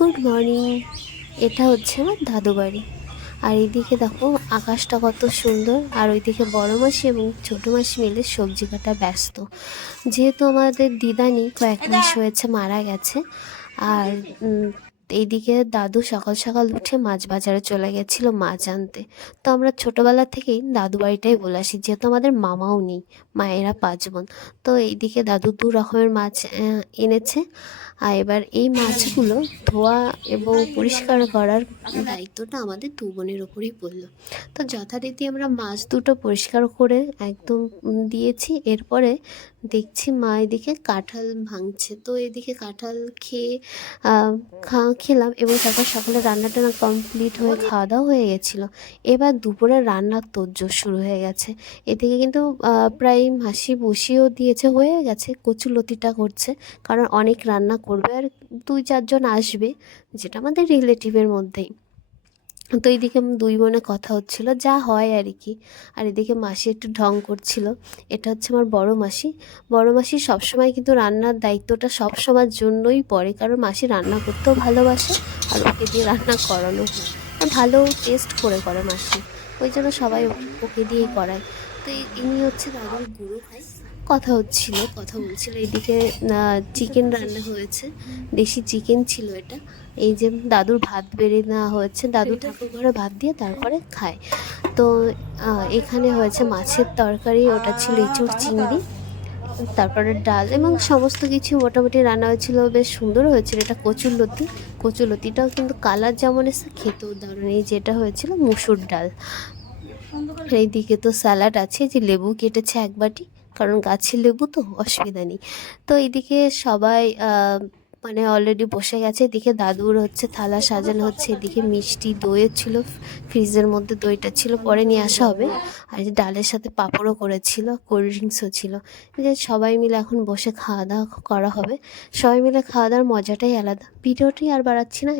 Good morning. এটা হচ্ছে আমার দাদু বাড়ি। আর এইদিকে দেখো, আকাশটা কত সুন্দর। আর ওইদিকে বড় মাসি এবং ছোটো মাসি মিলে সবজি কাটা ব্যস্ত। যেহেতু আমাদের দিদানি কয়েক মাস হয়েছে, মারা গেছে। আর এইদিকে দাদু সকাল সকাল উঠে মাছ বাজারে চলে গেছিল মাছ আনতে। তো আমরা ছোটোবেলা থেকেই দাদু বাড়িটাই বলে আসি, যেহেতু আমাদের মামাও নেই, মায়েরা পাঁচ বোন। তো এইদিকে দাদু দু রকমের মাছ এনেছে। আর এবার এই মাছগুলো ধোয়া এবং পরিষ্কার করার দায়িত্বটা আমাদের দু বোনের ওপরেই পড়ল। তো যথারীতি আমরা মাছ দুটো পরিষ্কার করে একদম দিয়েছি। এরপরে দেখছি মা এদিকে কাঁঠাল ভাঙছে। তো এদিকে কাঁঠাল খেয়ে খেলাম এবং তারপর সকালে রান্না টান্না কমপ্লিট হয়ে খাওয়া দাওয়া হয়ে গেছিল। এবার দুপুরে রান্নার তোড়জোড় শুরু হয়ে গেছে। এদিকে কিন্তু প্রায় মাসি বসিয়েও দিয়েছে, হয়ে গেছে কচু লতিটা করছে। কারণ অনেক রান্না করবে আর দুই চারজন আসবে, যেটা আমাদের রিলেটিভের মধ্যেই। তো এইদিকে দুই বোনে কথা হচ্ছিল, যা হয় আর কি। আর এদিকে মাসি একটু ঢং করছিল। এটা হচ্ছে আমার বড় মাসি। বড় মাসি সবসময় কিন্তু রান্নার দায়িত্বটা সব সময়ের জন্যই পড়ে, কারণ মাসি রান্না করতেও ভালোবাসে আর ওকে দিয়ে রান্না করানো ভালো টেস্ট করে করে মাসি। ওই জন্য সবাই ওকে- দিয়েই করায়। তো ইনি হচ্ছে দাদুর গুরু ভাই। কথা হচ্ছিল কথা বলছিল। এদিকে চিকেন রান্না হয়েছে। দেশি চিকেন ছিল এটা। এই যে দাদুর ভাত বেড়ে নেওয়া হয়েছে দাদু ঠাকুর ঘরে ভাত দিয়ে তারপরে খায়। তো এখানে হয়েছে মাছের তরকারি ওটা ছিল ইঁচুর চিংড়ি তারপরে ডাল এবং সমস্ত কিছু মোটামুটি রান্না হয়েছিল। বেশ সুন্দর হয়েছিল এটা কচুর লতি। কচুর লতিটাও কিন্তু কালার যেমন এসে খেতেও দারুণ। এই যেটা হয়েছিল মুসুর ডাল। এইদিকে তো স্যালাড আছে যে লেবু কেটেছে এক বাটি। কারণ গাছের লেবু তো অসুবিধা নেই। তো এদিকে সবাই মানে অলরেডি বসে গেছে। এদিকে দাদুর হচ্ছে থালা সাজানো হচ্ছে। এদিকে মিষ্টি দইয়ের ছিল, ফ্রিজের মধ্যে দইটা ছিল। পরে নিয়ে আসা হবে। আর ডালের সাথে পাঁপড়ও করেছিল, কোল্ড ড্রিঙ্কসও ছিল। যে সবাই মিলে এখন বসে খাওয়া দাওয়া করা হবে। সবাই মিলে খাওয়া দাওয়ার মজাটাই আলাদা। ভিডিওটি আর বাড়াচ্ছি না।